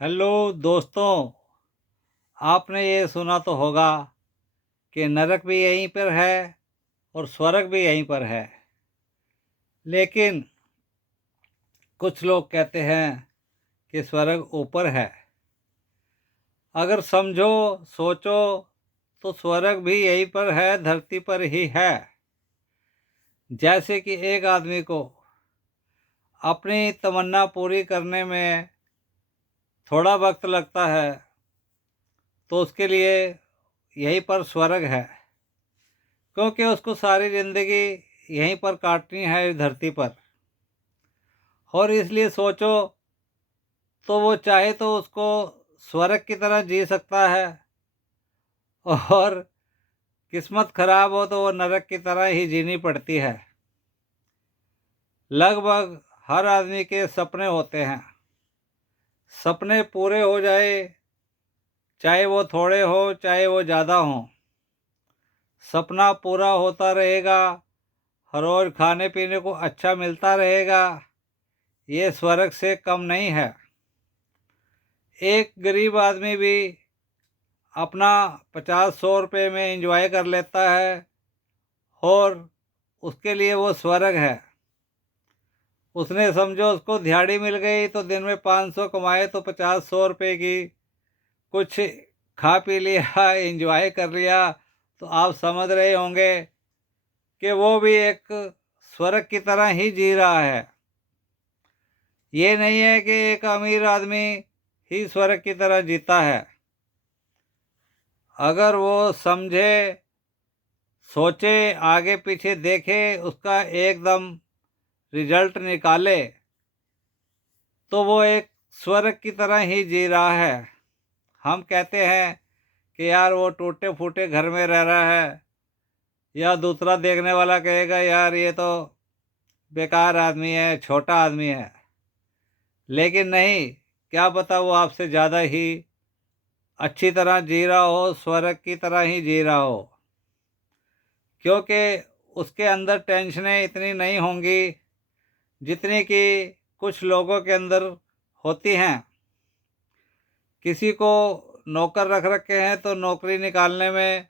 Hello दोस्तों। आपने ये सुना तो होगा कि नरक भी यहीं पर है और स्वर्ग भी यहीं पर है। लेकिन कुछ लोग कहते हैं कि स्वर्ग ऊपर है। अगर समझो सोचो तो स्वर्ग भी यहीं पर है, धरती पर ही है। जैसे कि एक आदमी को अपनी तमन्ना पूरी करने में थोड़ा वक्त लगता है तो उसके लिए यहीं पर स्वर्ग है, क्योंकि उसको सारी ज़िंदगी यहीं पर काटनी है इस धरती पर। और इसलिए सोचो तो वो चाहे तो उसको स्वर्ग की तरह जी सकता है, और किस्मत खराब हो तो वो नरक की तरह ही जीनी पड़ती है। लगभग हर आदमी के सपने होते हैं। सपने पूरे हो जाए, चाहे वो थोड़े हो चाहे वो ज़्यादा हो, सपना पूरा होता रहेगा। हर रोज़ खाने पीने को अच्छा मिलता रहेगा। ये स्वर्ग से कम नहीं है। एक गरीब आदमी भी अपना 50-100 रुपये में एंजॉय कर लेता है, और उसके लिए वो स्वर्ग है। उसने समझो उसको दिहाड़ी मिल गई तो दिन में 500 कमाए तो 50-100 रुपये की कुछ खा पी लिया, एंजॉय कर लिया, तो आप समझ रहे होंगे कि वो भी एक स्वर्ग की तरह ही जी रहा है। ये नहीं है कि एक अमीर आदमी ही स्वर्ग की तरह जीता है। अगर वो समझे, सोचे, आगे पीछे देखे, उसका एकदम रिजल्ट निकाले, तो वो एक स्वर्ग की तरह ही जी रहा है। हम कहते हैं कि यार वो टूटे फूटे घर में रह रहा है, या दूसरा देखने वाला कहेगा यार ये तो बेकार आदमी है, छोटा आदमी है। लेकिन नहीं, क्या पता वो आपसे ज़्यादा ही अच्छी तरह जी रहा हो, स्वर्ग की तरह ही जी रहा हो। क्योंकि उसके अंदर टेंशनें इतनी नहीं होंगी जितनी कि कुछ लोगों के अंदर होती हैं। किसी को नौकर रख रखे हैं तो नौकरी निकालने में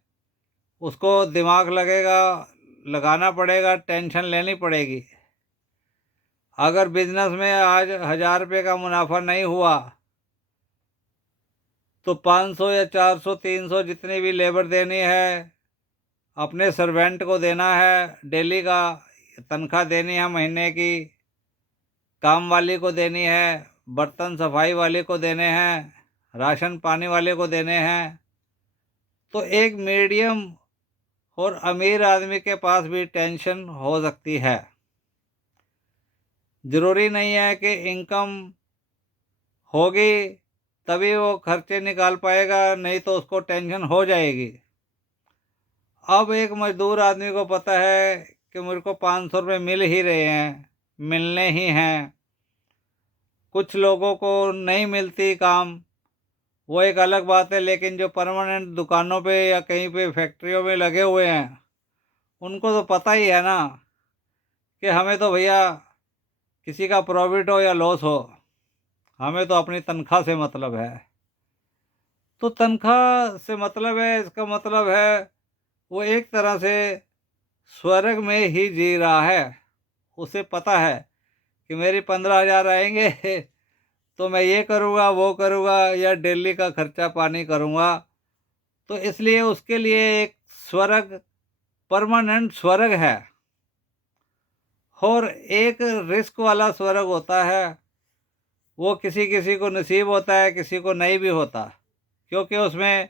उसको दिमाग लगेगा, लगाना पड़ेगा, टेंशन लेनी पड़ेगी। अगर बिजनेस में आज 1000 रुपये का मुनाफा नहीं हुआ तो 500 या 400 300 जितनी भी लेबर देनी है, अपने सर्वेंट को देना है, डेली का तनख्वाह देनी है, महीने की काम वाली को देनी है, बर्तन सफाई वाले को देने हैं, राशन पानी वाले को देने हैं। तो एक मीडियम और अमीर आदमी के पास भी टेंशन हो सकती है। ज़रूरी नहीं है कि इनकम होगी तभी वो खर्चे निकाल पाएगा, नहीं तो उसको टेंशन हो जाएगी। अब एक मजदूर आदमी को पता है कि मुझे को 500 रुपये मिल ही रहे हैं, मिलने ही हैं। कुछ लोगों को नहीं मिलती काम, वो एक अलग बात है। लेकिन जो परमानेंट दुकानों पे या कहीं पे फैक्ट्रियों में लगे हुए हैं, उनको तो पता ही है ना कि हमें तो भैया किसी का प्रॉफिट हो या लॉस हो, हमें तो अपनी तनख्वाह से मतलब है। तो तनख्वाह से मतलब है, इसका मतलब है वो एक तरह से स्वर्ग में ही जी रहा है। उसे पता है कि मेरी 15,000 आएंगे तो मैं ये करूँगा वो करूँगा, या डेली का खर्चा पानी करूँगा। तो इसलिए उसके लिए एक स्वर्ग, परमानेंट स्वर्ग है। और एक रिस्क वाला स्वर्ग होता है, वो किसी किसी को नसीब होता है, किसी को नहीं भी होता। क्योंकि उसमें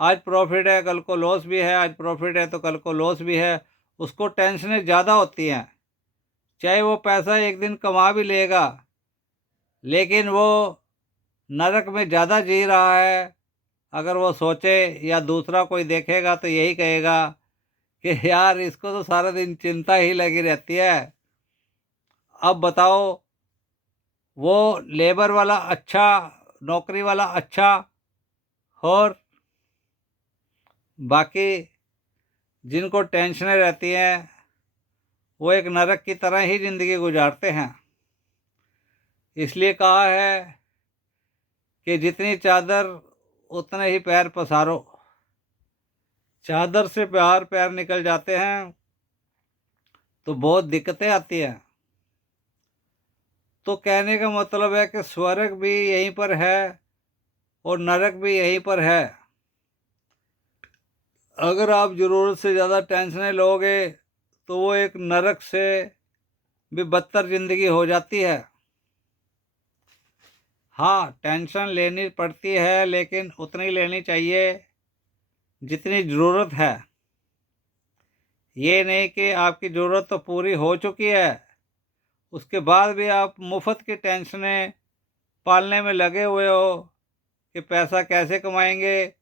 आज प्रॉफिट है कल को लॉस भी है, आज प्रॉफिट है तो कल को लॉस भी है। उसको टेंशनें ज़्यादा होती हैं। चाहे वो पैसा एक दिन कमा भी लेगा, लेकिन वो नरक में ज़्यादा जी रहा है। अगर वो सोचे या दूसरा कोई देखेगा तो यही कहेगा कि यार इसको तो सारा दिन चिंता ही लगी रहती है। अब बताओ, वो लेबर वाला अच्छा, नौकरी वाला अच्छा, और बाकी जिनको टेंशनें रहती हैं वो एक नरक की तरह ही ज़िंदगी गुजारते हैं। इसलिए कहा है कि जितनी चादर उतने ही पैर पसारो। चादर से बाहर पैर निकल जाते हैं तो बहुत दिक्कतें आती हैं। तो कहने का मतलब है कि स्वर्ग भी यहीं पर है और नरक भी यहीं पर है। अगर आप ज़रूरत से ज़्यादा टेंशनें लोगे तो वो एक नरक से भी बदतर ज़िंदगी हो जाती है। हाँ, टेंशन लेनी पड़ती है, लेकिन उतनी लेनी चाहिए जितनी ज़रूरत है। ये नहीं कि आपकी ज़रूरत तो पूरी हो चुकी है, उसके बाद भी आप मुफ्त की टेंशनें पालने में लगे हुए हो कि पैसा कैसे कमाएंगे,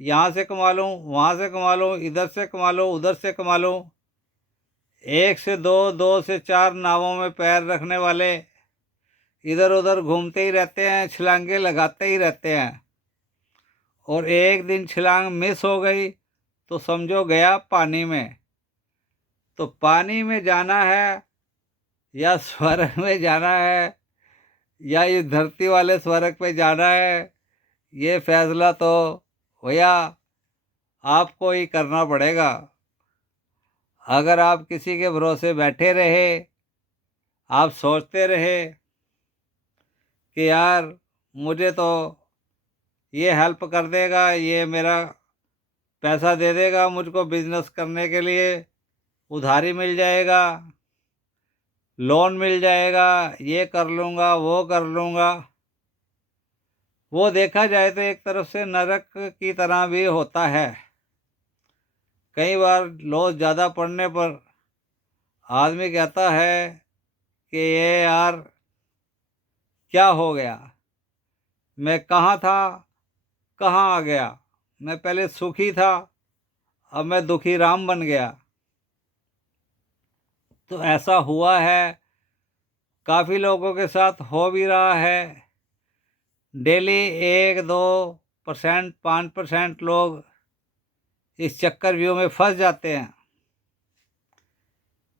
यहाँ से कमा लूँ, वहाँ से कमा लूँ, इधर से कमा लूँ, उधर से कमा लूँ। एक से दो, दो से चार नावों में पैर रखने वाले इधर उधर घूमते ही रहते हैं, छलांगे लगाते ही रहते हैं। और एक दिन छलांग मिस हो गई तो समझो गया पानी में। तो पानी में जाना है या स्वर्ग में जाना है या इस धरती वाले स्वर्ग पे जाना है, ये फैसला तो भैया आपको ही करना पड़ेगा। अगर आप किसी के भरोसे बैठे रहे, आप सोचते रहे कि यार मुझे तो ये हेल्प कर देगा, ये मेरा पैसा दे देगा मुझको बिजनेस करने के लिए, उधारी मिल जाएगा, लोन मिल जाएगा, ये कर लूँगा, वो कर लूँगा। वो देखा जाए तो एक तरफ से नरक की तरह भी होता है। कई बार लॉस ज़्यादा पड़ने पर आदमी कहता है कि ये यार क्या हो गया, मैं कहाँ था कहाँ आ गया, मैं पहले सुखी था अब मैं दुखी राम बन गया। तो ऐसा हुआ है, काफ़ी लोगों के साथ हो भी रहा है। डेली 1-2%, 5% लोग इस चक्रव्यूह में फंस जाते हैं।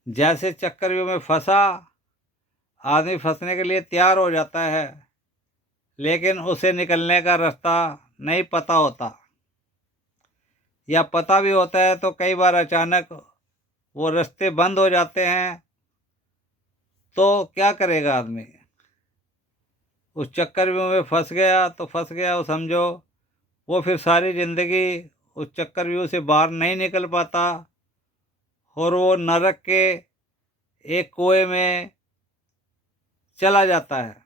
जैसे चक्रव्यूह में फंसा, आदमी फंसने के लिए तैयार हो जाता है, लेकिन उसे निकलने का रास्ता नहीं पता होता, या पता भी होता है तो कई बार अचानक वो रास्ते बंद हो जाते हैं। तो क्या करेगा आदमी? उस चक्रव्यूह में फंस गया तो फंस गया, वो समझो वो फिर सारी ज़िंदगी उस चक्रव्यूह से बाहर नहीं निकल पाता और वो नरक के एक कुएं में चला जाता है।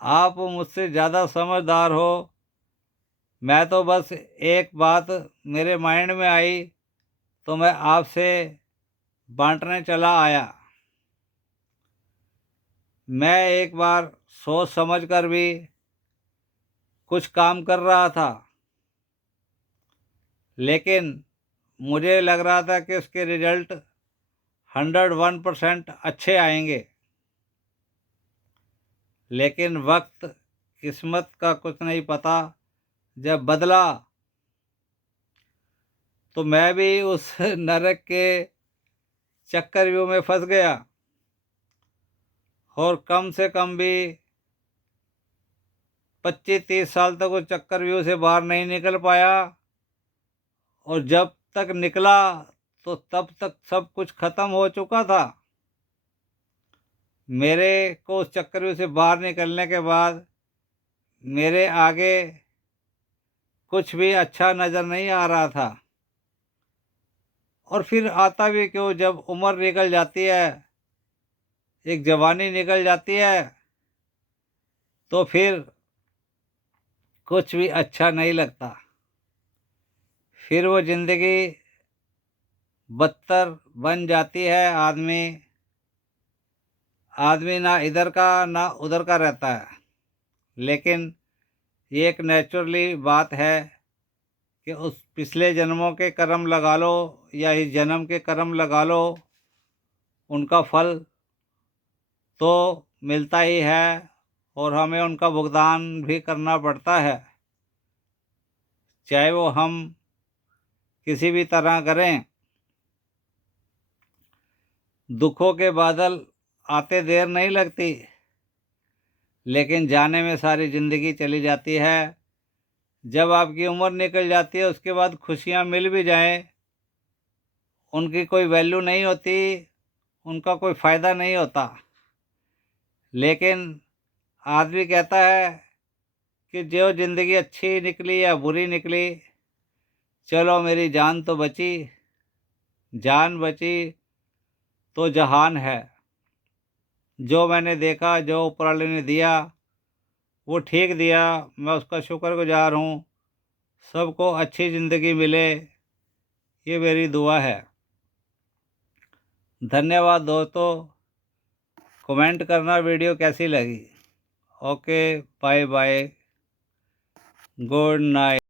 आप मुझसे ज़्यादा समझदार हो, मैं तो बस एक बात मेरे माइंड में आई तो मैं आपसे बांटने चला आया। मैं एक बार सोच समझ कर भी कुछ काम कर रहा था, लेकिन मुझे लग रहा था कि उसके रिजल्ट 101% अच्छे आएंगे। लेकिन वक्त किस्मत का कुछ नहीं पता, जब बदला तो मैं भी उस नरक के चक्रव्यूह में फंस गया और कम से कम भी 25-30 साल तक उस चक्रव्यूह से बाहर नहीं निकल पाया। और जब तक निकला तो तब तक सब कुछ खत्म हो चुका था। मेरे को उस चक्रव्यूह से बाहर निकलने के बाद मेरे आगे कुछ भी अच्छा नज़र नहीं आ रहा था। और फिर आता भी क्यों, जब उम्र निकल जाती है, एक जवानी निकल जाती है, तो फिर कुछ भी अच्छा नहीं लगता। फिर वो ज़िंदगी बदतर बन जाती है। आदमी ना इधर का ना उधर का रहता है। लेकिन ये एक नेचुरली बात है कि उस पिछले जन्मों के कर्म लगा लो या इस जन्म के कर्म लगा लो, उनका फल तो मिलता ही है और हमें उनका भुगतान भी करना पड़ता है, चाहे वो हम किसी भी तरह करें। दुखों के बादल आते देर नहीं लगती, लेकिन जाने में सारी ज़िंदगी चली जाती है। जब आपकी उम्र निकल जाती है उसके बाद खुशियाँ मिल भी जाएं, उनकी कोई वैल्यू नहीं होती, उनका कोई फ़ायदा नहीं होता। लेकिन आदमी कहता है कि जो ज़िंदगी अच्छी निकली या बुरी निकली, चलो मेरी जान तो बची, जान बची तो जहान है। जो मैंने देखा, जो ऊपर वाले ने दिया वो ठीक दिया, मैं उसका शुक्रगुजार हूँ। सबको अच्छी ज़िंदगी मिले, ये मेरी दुआ है। धन्यवाद दोस्तों। कमेंट करना वीडियो कैसी लगी। Okay, bye bye, good night.